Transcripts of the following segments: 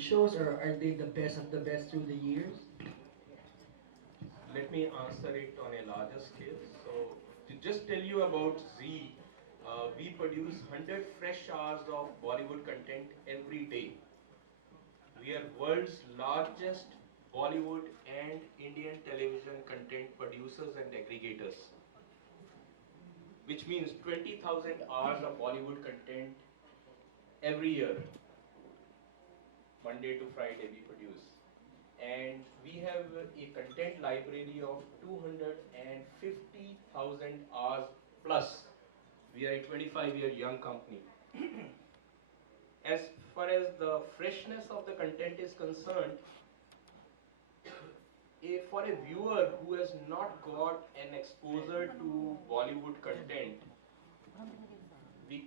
shows, or are they the best of the best through the years? Let me answer it on a larger scale. So, to just tell you about Z, we produce 100 fresh hours of Bollywood content every day. We are world's largest Bollywood and Indian television content producers and aggregators, which means 20,000 hours of Bollywood content every year, Monday to Friday we produce. And we have a content library of 250,000 hours plus. We are a 25-year young company. As far as the freshness of the content is concerned, for a viewer who has not got an exposure to Bollywood content, we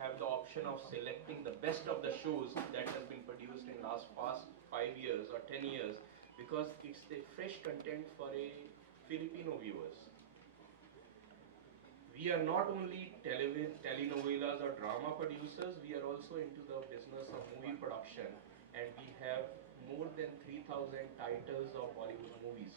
have the option of selecting the best of the shows that has been produced in last past 5 years or 10 years, because it's the fresh content for a Filipino viewers. We are not only telenovelas or drama producers, we are also into the business of movie production, and we have more than 3,000 titles of Bollywood movies.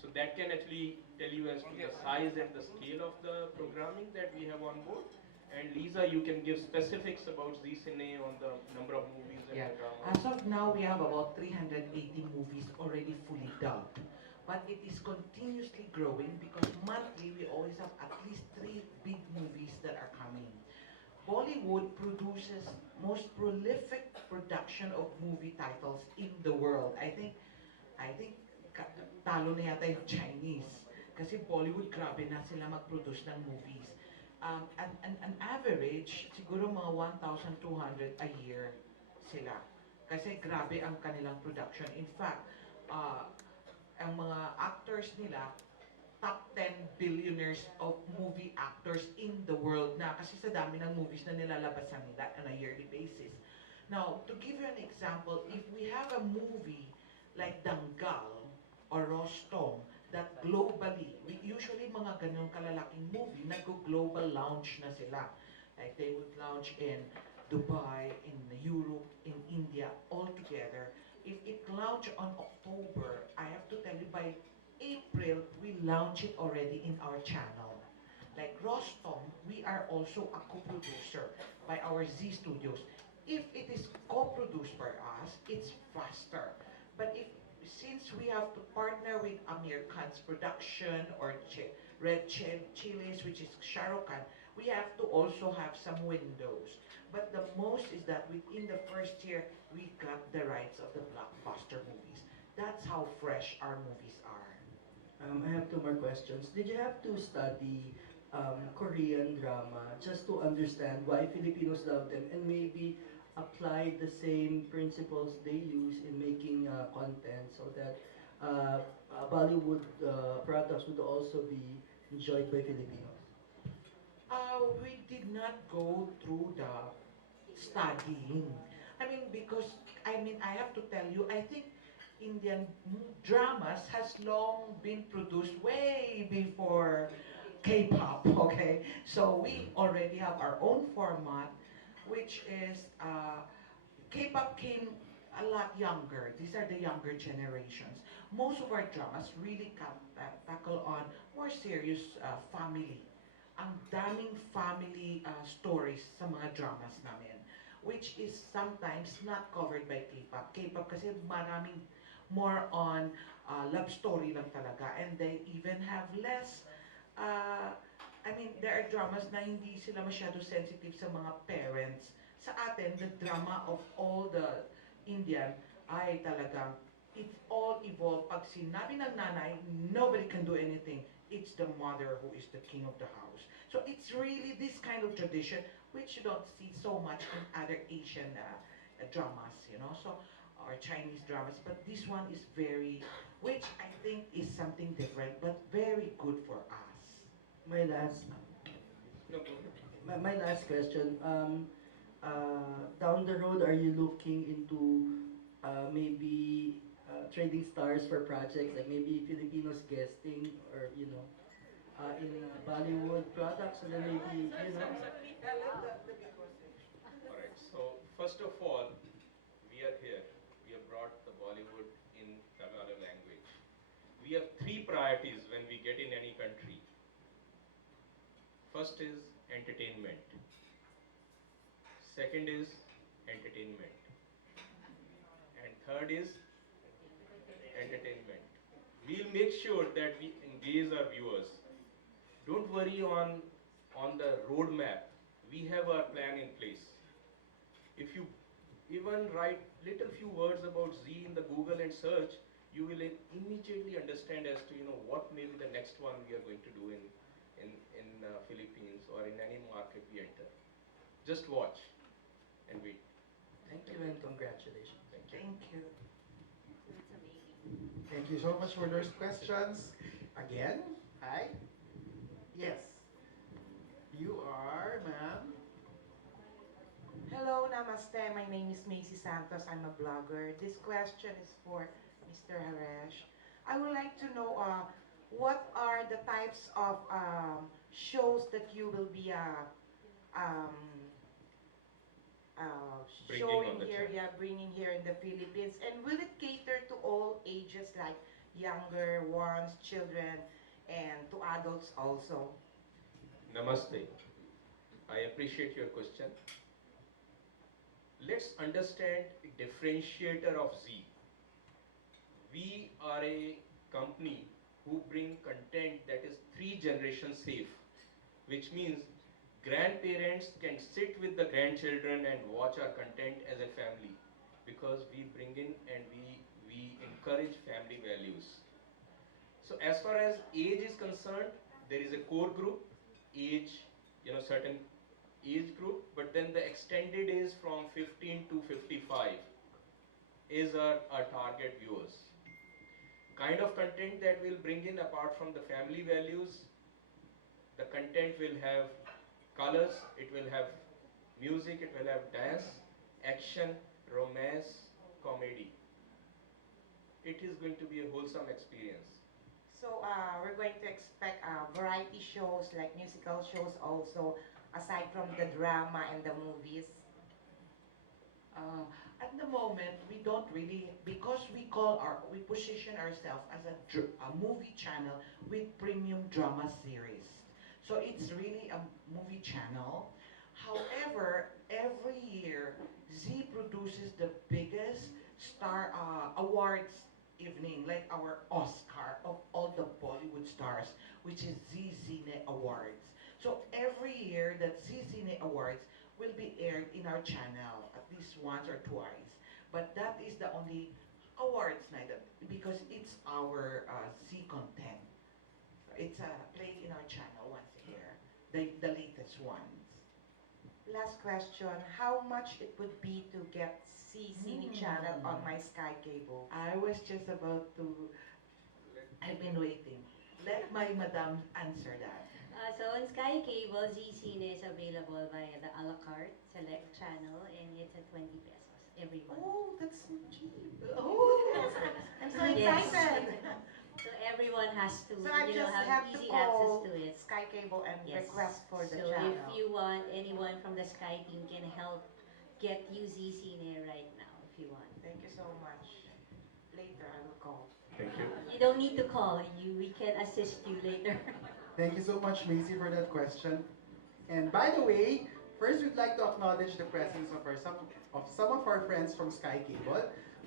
So that can actually tell you as to the size and the scale of the programming that we have on board. And Lisa, you can give specifics about Zee Cine on the number of movies and Yeah. the dramas. As of now, we have about 380 movies already fully dubbed. But it is continuously growing because monthly we always have at least three big movies that are coming. Bollywood produces most prolific production of movie titles in the world. I think talo na yata yung Chinese. Kasi Bollywood, grabe na sila mag-produce ng movies. An average, siguro mga 1,200 a year sila. Kasi grabe ang kanilang production. In fact, ang mga actors nila, top 10 billionaires of movie actors in the world na kasi sa dami ng movies na nilalabasan nila on a yearly basis. Now, to give you an example, if we have a movie like Dangal or Rostom that globally, usually mga ganun kalalaking movie, nag-global launch na sila. Like they would launch in Dubai, in Europe, in India, all together. If it launch on October, I have to tell you by April, we launch it already in our channel. Like Rostom, we are also a co-producer by our Z Studios. If it is co-produced by us, it's faster. But if since we have to partner with Amir Khan's production or Red Chilies, which is Shah Rukh Khan, we have to also have some windows. But the most is that within the first year, we got the rights of the blockbuster movies. That's how fresh our movies are. I have two more questions. Did you have to study Korean drama just to understand why Filipinos love them, and maybe apply the same principles they use in making content so that Bollywood products would also be enjoyed by Filipinos? We did not go through the studying. I mean, because, I have to tell you, I think Indian dramas has long been produced way before K-pop, okay? So we already have our own format, which is, K-pop came a lot younger. These are the younger generations. Most of our dramas really tackle on more serious family. Ang daming family stories sa mga dramas namin, which is sometimes not covered by K-pop. K-pop kasi maraming more on love story lang talaga, and they even have less there are dramas na hindi sila masyado sensitive sa mga parents. Sa atin, the drama of all the Indian ay talagang it's all evolved. Pag sinabi ng nanay, nobody can do anything. It's the mother who is the king of the house. So it's really this kind of tradition which you don't see so much in other Asian dramas, so or Chinese dramas. But this one is very, which I think is something different, but very good for us. My last No, go ahead. my last question. Down the road, are you looking into maybe trading stars for projects, like maybe Filipinos guesting, or in Bollywood products, and then maybe Alright, so first of all, we we have three priorities when we get in any country. First is entertainment. Second is entertainment. And third is entertainment. We'll make sure that we engage our viewers. Don't worry on the roadmap. We have our plan in place. If you even write little few words about Zee in the Google and search, you will immediately understand as to what may be the next one we are going to do in Philippines or in any market we enter. Just watch and wait. Thank you and congratulations. Thank you. Thank you. That's amazing. Thank you so much for those questions. Again, hi. Yes. You are, ma'am. Hello, namaste. My name is Macy Santos. I'm a blogger. This question is for Mr. Haresh. I would like to know what are the types of shows that you will be um, Bringing showing on the here, channel. bringing here in the Philippines, and will it cater to all ages, like younger ones, children, and to adults also? Namaste. I appreciate your question. Let's understand a differentiator of Zee. We are a company who bring content that is three generations safe, which means grandparents can sit with the grandchildren and watch our content as a family, because we bring in and we encourage family values. So as far as age is concerned, there is a core group, age, certain age group, but then the extended is from 15 to 55 is our target viewers. Kind of content that we'll bring in apart from the family values, the content will have colors, it will have music, it will have dance, action, romance, comedy. It is going to be a wholesome experience. So we're going to expect variety shows, like musical shows also, aside from the drama and the movies. Uh, at the moment, we don't really, because we position ourselves as a movie channel with premium drama series. So it's really a movie channel. However, every year, Z produces the biggest star awards evening, like our Oscar of all the Bollywood stars, which is Zee Sine Awards. So every year that Zee Sine Awards will be aired in our channel at least once or twice. But that is the only awards night because it's our Z content. It's played in our channel once a year, the latest ones. Last question, how much it would be to get C Cine channel on my Sky Cable? I was just about to, I've been waiting. Let my madam answer that. So on Sky Cable, Zee Sine is available via the a la carte select channel, and it's at 20 pesos every month. Oh, that's so cheap. Oh. I'm so Yes. excited. So everyone has to, So I just have have to easy access call to it. Sky Cable and Yes. request for the so channel. if you want, anyone from the Sky team can help get you Zee Sine right now if you want. Thank you so much. Later I will call. Thank you. You don't need to call. We can assist you later. Thank you so much, Macy, for that question. And by the way, first we'd like to acknowledge the presence of some of our friends from Sky Cable.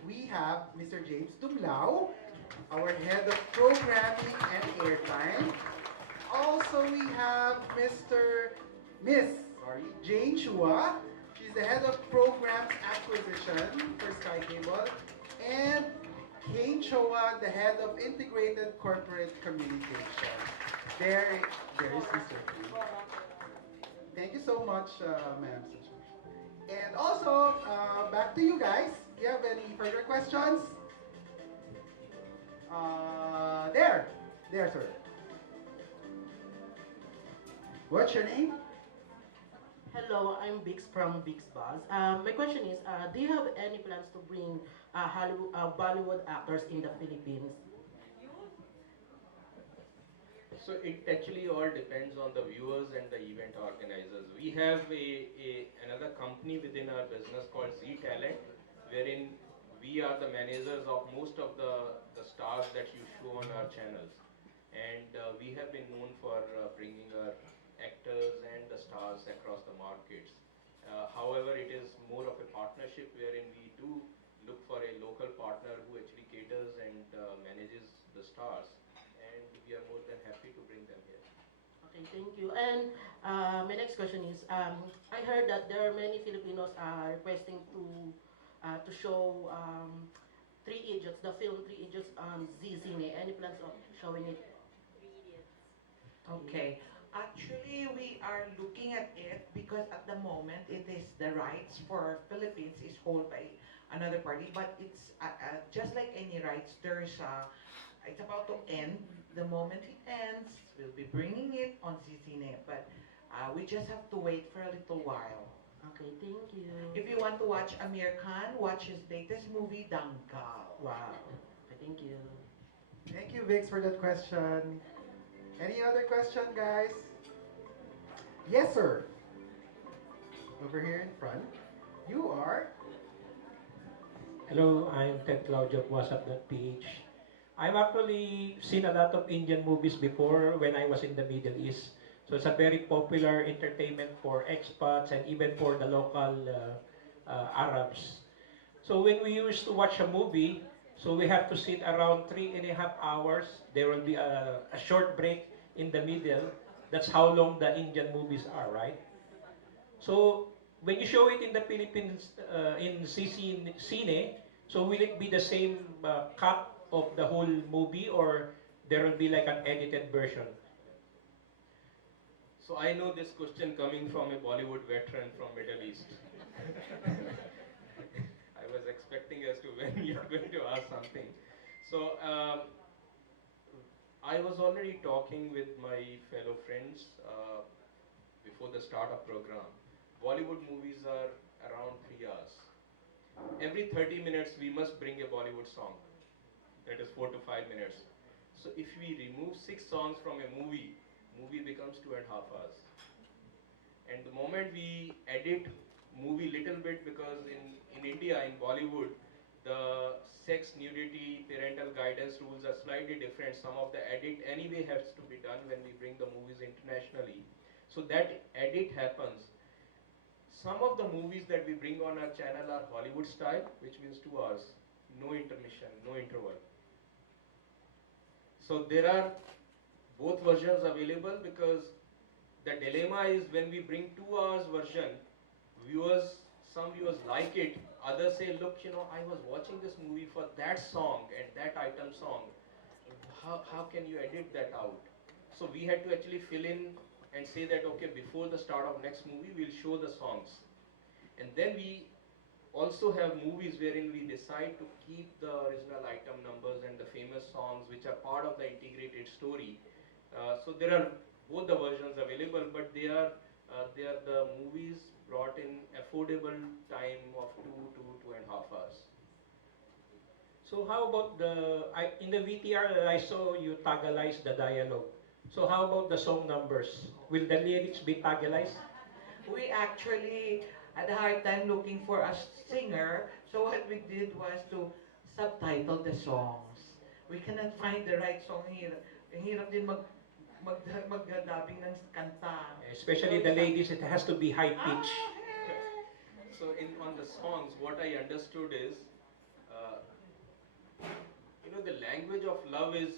We have Mr. James Dumlao, our head of programming and airtime. Also, we have Miss Jane Chua. She's the head of programs acquisition for Sky Cable. And Kane Choa, the head of integrated corporate communication. There is Mr. Kane. Thank you so much, ma'am. And also, back to you guys. Do you have any further questions? There, sir. What's your name? Hello, I'm Bix from Bix Buzz. My question is, do you have any plans to bring Bollywood actors in the Philippines? So it actually all depends on the viewers and the event organizers. We have another company within our business called Zee Talent, wherein we we are the managers of most of the stars that you show on our channels. And we have been known for bringing our actors and the stars across the markets. However, it is more of a partnership wherein we do look for a local partner who actually caters and manages the stars. And we are more than happy to bring them here. Okay, thank you. And my next question is, I heard that there are many Filipinos requesting to show Three Idiots, the film Three Idiots on Zee Sine. Any plans of showing it? Okay. Actually, we are looking at it because at the moment it is the rights for Philippines is held by another party, but it's just like any rights. It's about to end. The moment it ends, we'll be bringing it on CCNet, but we just have to wait for a little while. Okay, thank you. If you want to watch Amir Khan, watch his latest movie, Dangal. Wow. Okay, thank you. Thank you, Vix, for that question. Any other question, guys? Yes, sir. Over here in front. You are? Hello, I'm Ted Claudio of WhatsApp.ph. I've actually seen a lot of Indian movies before when I was in the Middle East. So it's a very popular entertainment for expats and even for the local Arabs. So when we used to watch a movie, so we have to sit around 3.5 hours. There will be a short break in the middle. That's how long the Indian movies are, right? So when you show it in the Philippines, in Zee Sine, so will it be the same cut of the whole movie, or there will be like an edited version? So I know this question coming from a Bollywood veteran from Middle East. I was expecting as to when you're going to ask something. So I was already talking with my fellow friends before the startup program. Bollywood movies are around 3 hours. Every 30 minutes we must bring a Bollywood song. That is 4 to 5 minutes. So if we remove 6 songs from a movie becomes 2.5 hours. And the moment we edit movie little bit, because in India, in Bollywood, the sex, nudity, parental guidance rules are slightly different. Some of the edit anyway has to be done when we bring the movies internationally. So that edit happens. Some of the movies that we bring on our channel are Hollywood style, which means 2 hours, no intermission, no interval. So there are both versions available, because the dilemma is when we bring 2 hours version, some viewers like it, others say, look, I was watching this movie for that song and that item song. How can you edit that out? So we had to actually fill in and say that, okay, before the start of next movie, we'll show the songs. And then we also have movies wherein we decide to keep the original item numbers and the famous songs which are part of the integrated story. So there are both the versions available, but they are the movies brought in affordable time of 2.5 hours. So how about in the VTR I saw you Tagalize the dialogue. So how about the song numbers? Will the lyrics be Tagalized? We actually had a hard time looking for a singer, so what we did was to subtitle the songs. We cannot find the right song here. Hirap din magdubbing ng kanta. Especially the ladies, it has to be high pitch. So on the songs, what I understood is, the language of love is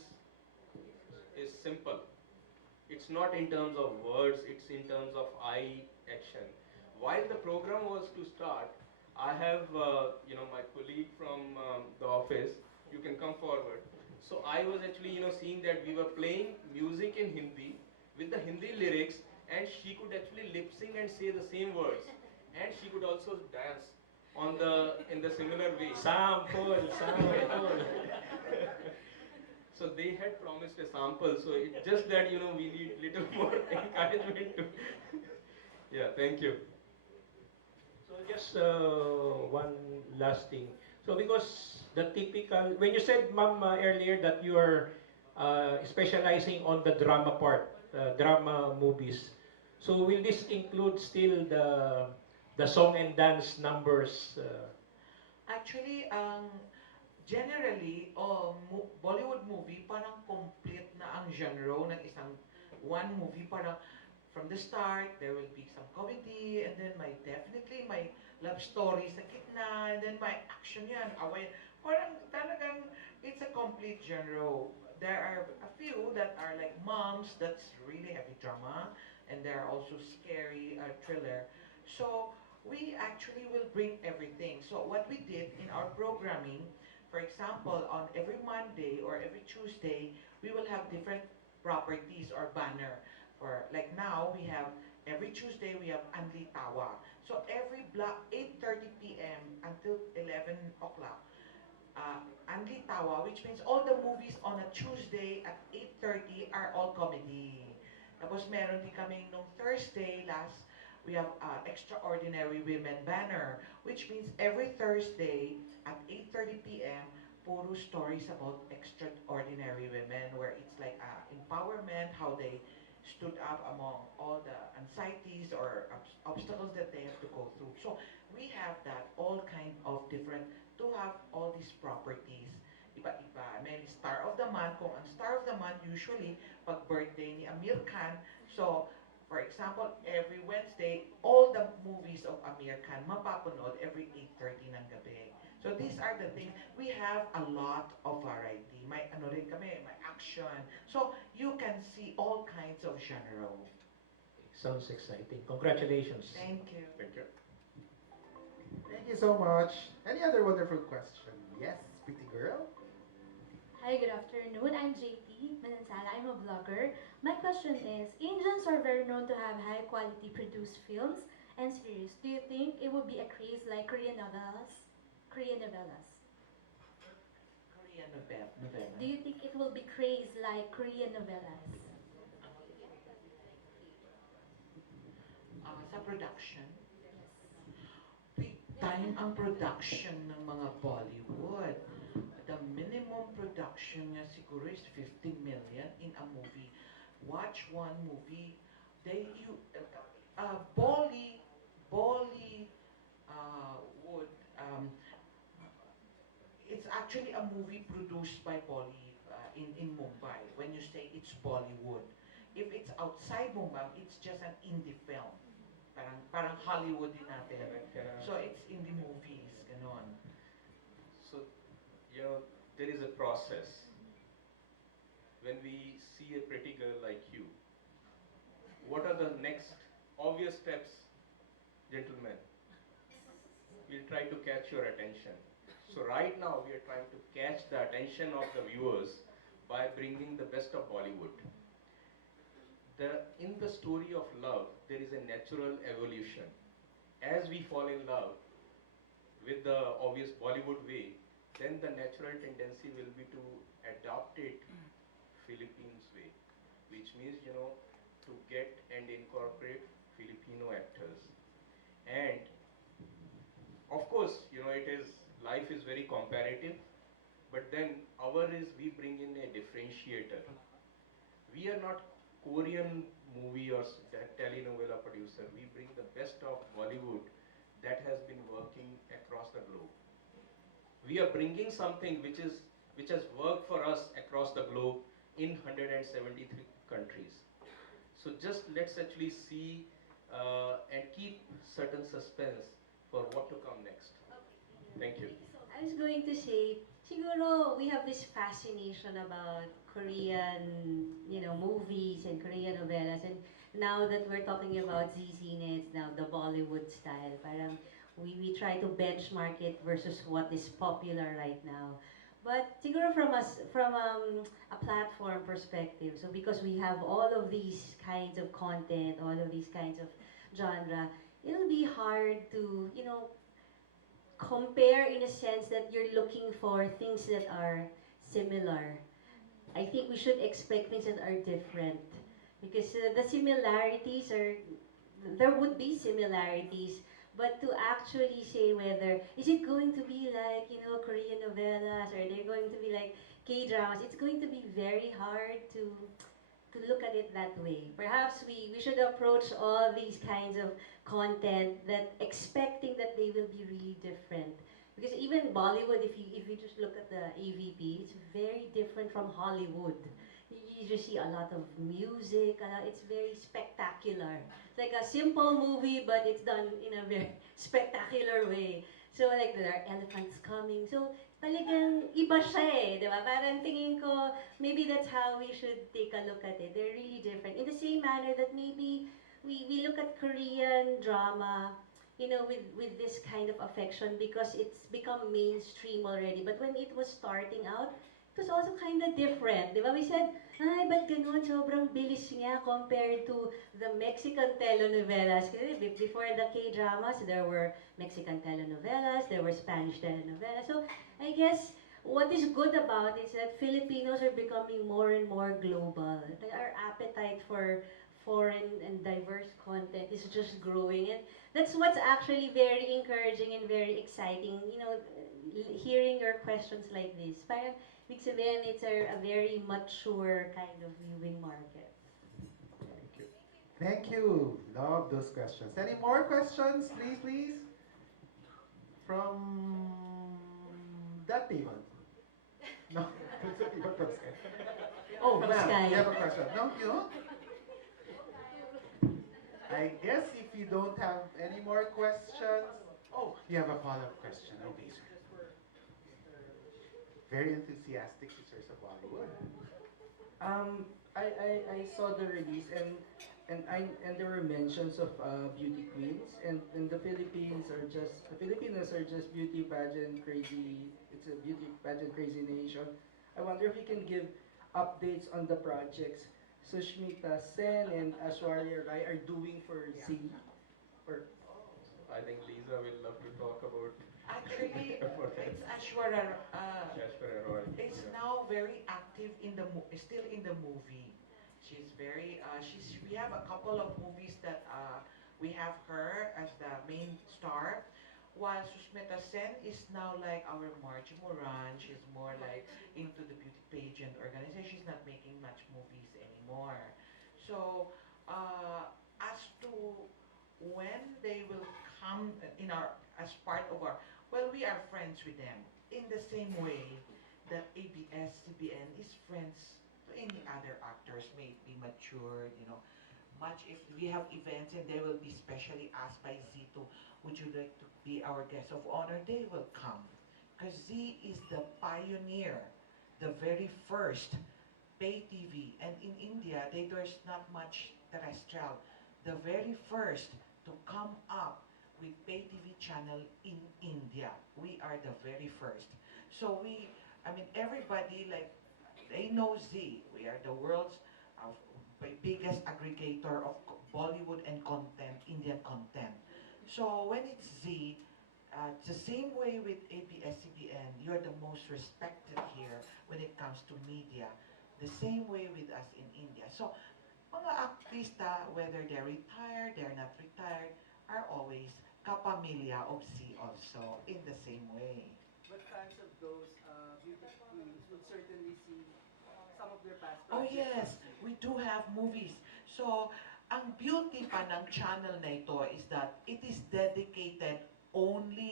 simple. It's not in terms of words, it's in terms of eye action. While the program was to start, I have, my colleague from the office, you can come forward. So I was actually, seeing that we were playing music in Hindi with the Hindi lyrics, and she could actually lip sing and say the same words. And she could also dance in the similar way. Sample. So they had promised a sample, so it's just that, we need little more encouragement to... Yeah, thank you. So just one last thing. So because the typical, when you said, ma'am, earlier that you are specializing on the drama part, drama movies. So will this include still the song and dance numbers? Actually, generally, Bollywood movie, parang complete na ang genre ng isang one movie. Parang from the start, there will be some comedy, and then definitely may love story sa gitna, and then may action yan, away. Parang talagang, it's a complete genre. There are a few that are like moms, that's really heavy drama, and there are also scary thriller. So, we actually will bring everything. So what we did in our programming, for example, on every Monday or every Tuesday, we will have different properties or banner. For like now, we have every Tuesday we have Anli Tawa. So every block 8:30 p.m. until 11 o'clock, Anli Tawa, which means all the movies on a Tuesday at 8:30 are all comedy. Tapos meron din kaming nung Thursday last, we have Extraordinary Women banner, which means every Thursday at 8:30 p.m., puro stories about extraordinary women, where it's like empowerment, how they stood up among all the anxieties or obstacles that they have to go through. So we have that all kind of different to have all these properties. Iba-iba. May star of the month. Kung ang star of the month usually pag birthday ni Amir Khan. So for example, every Wednesday, all the movies of Amir Khan mapapanood every 8:30 ng gabi. So these are the things. We have a lot of variety. May ano rin kami, may action. So you can see all kinds of genre. Sounds exciting. Congratulations. Thank you. Thank you. Thank you so much. Any other wonderful question? Yes, pretty girl. Hi, good afternoon. I'm JT Manansala. I'm a vlogger. My question is, Indians are very known to have high quality produced films and series. Do you think it would be a craze like Korean novellas? Korean novellas. Korean novella. Do you think it will be craze like Korean novellas? Sa production, big time ang production ng mga Bollywood. The minimum production niya siguro is 50 million in a movie. Watch one movie, Bollywood, would it's actually a movie produced by in Mumbai. When you say it's Bollywood, if it's outside Mumbai, it's just an indie film. Parang Hollywood din natin. So it's indie movies, ganon. So, there is a process. When we see a pretty girl like you, what are the next obvious steps, gentlemen? We'll try to catch your attention. So right now, we are trying to catch the attention of the viewers by bringing the best of Bollywood. In the story of love, there is a natural evolution. As we fall in love with the obvious Bollywood way, then the natural tendency will be to adopt it Philippines way, which means, to get and incorporate Filipino actors. And of course, life is very comparative, but then we bring in a differentiator. We are not Korean movie or telenovela producer. We bring the best of Bollywood that has been working across the globe. We are bringing something which has worked for us across the globe in 173 countries. So just let's actually see and keep certain suspense for what to come next. Thank you. I was going to say, siguro we have this fascination about Korean, movies and Korean novelas. And now that we're talking about Zee Sine, it's now the Bollywood style. Parang we try to benchmark it versus what is popular right now. But siguro from a platform perspective, so because we have all of these kinds of content, all of these kinds of genre, it'll be hard to, compare in a sense that you're looking for things that are similar. I think we should expect things that are different because the similarities there would be similarities, but to actually say whether is it going to be like Korean novellas or they're going to be like K-dramas, it's going to be very hard to look at it that way. Perhaps we should approach all these kinds of content that expecting that they will be really different. Because even Bollywood, if you just look at the AVP, it's very different from Hollywood. You just see a lot of music. It's very spectacular. It's like a simple movie, but it's done in a very spectacular way. So like there are elephants coming. So talagang iba siya eh, di ba? Parang tingin ko, maybe that's how we should take a look at it. They're really different. In the same manner that maybe we look at Korean drama, with this kind of affection because it's become mainstream already. But when it was starting out, it was also kind of different. Di ba? We said, ay, ba't ganun? Sobrang bilis niya compared to the Mexican telenovelas. Kasi before the K-dramas, there were Mexican telenovelas, there were Spanish telenovelas. So, I guess, what is good about it is that Filipinos are becoming more and more global. Like, our appetite for foreign and diverse content is just growing. And that's what's actually very encouraging and very exciting, hearing your questions like this. Parang, ibig sabihin, it's a very mature kind of viewing market. Thank you. Thank you. Love those questions. Any more questions, please, please? From that table. No, there's a people from Sky. Oh, From ma'am, Sky. you have a question. No, you don't? I guess if you don't have any more questions. Oh, you have a follow-up question. Okay, sir. Very enthusiastic sisters of Bollywood. I saw the release and there were mentions of beauty queens and the Filipinos are just beauty pageant crazy. It's a beauty pageant crazy nation. I wonder if you can give updates on the projects Sushmita Sen and Ashwarya Rai are doing for Zee. Or I think Lisa will love to talk about Actually, for it's that. Ashwara. Shashwara Roy. Is Yeah. now very active in the still in the movie. She's very she's we have a couple of movies that we have her as the main star. While Sushmita Sen is now like our Margie Moran, she's more like into the beauty pageant organization. She's not making much movies anymore. So as to when they will come in our as part of our, well, we are friends with them in the same way that ABS-CBN is friends to any other actors, may be matured, much if we have events and they will be specially asked by Z to, would you like to be our guest of honor, they will come. Because Z is the pioneer, the very first pay TV. And in India, there's not much terrestrial. The very first to come up with pay TV channel in India. We are the very first. So everybody, like, they know Z. We are the world's biggest aggregator of Bollywood and content, Indian content. So when it's Z, it's the same way with ABS-CBN. You're the most respected here when it comes to media. The same way with us in India. So mga artista, whether they're retired, they're not retired, are always kapamilya of Z also in the same way. but fans of those beauty queens would certainly see some of their past Oh projects. yes, we do have movies. So, ang beauty pa ng channel na ito is that it is dedicated only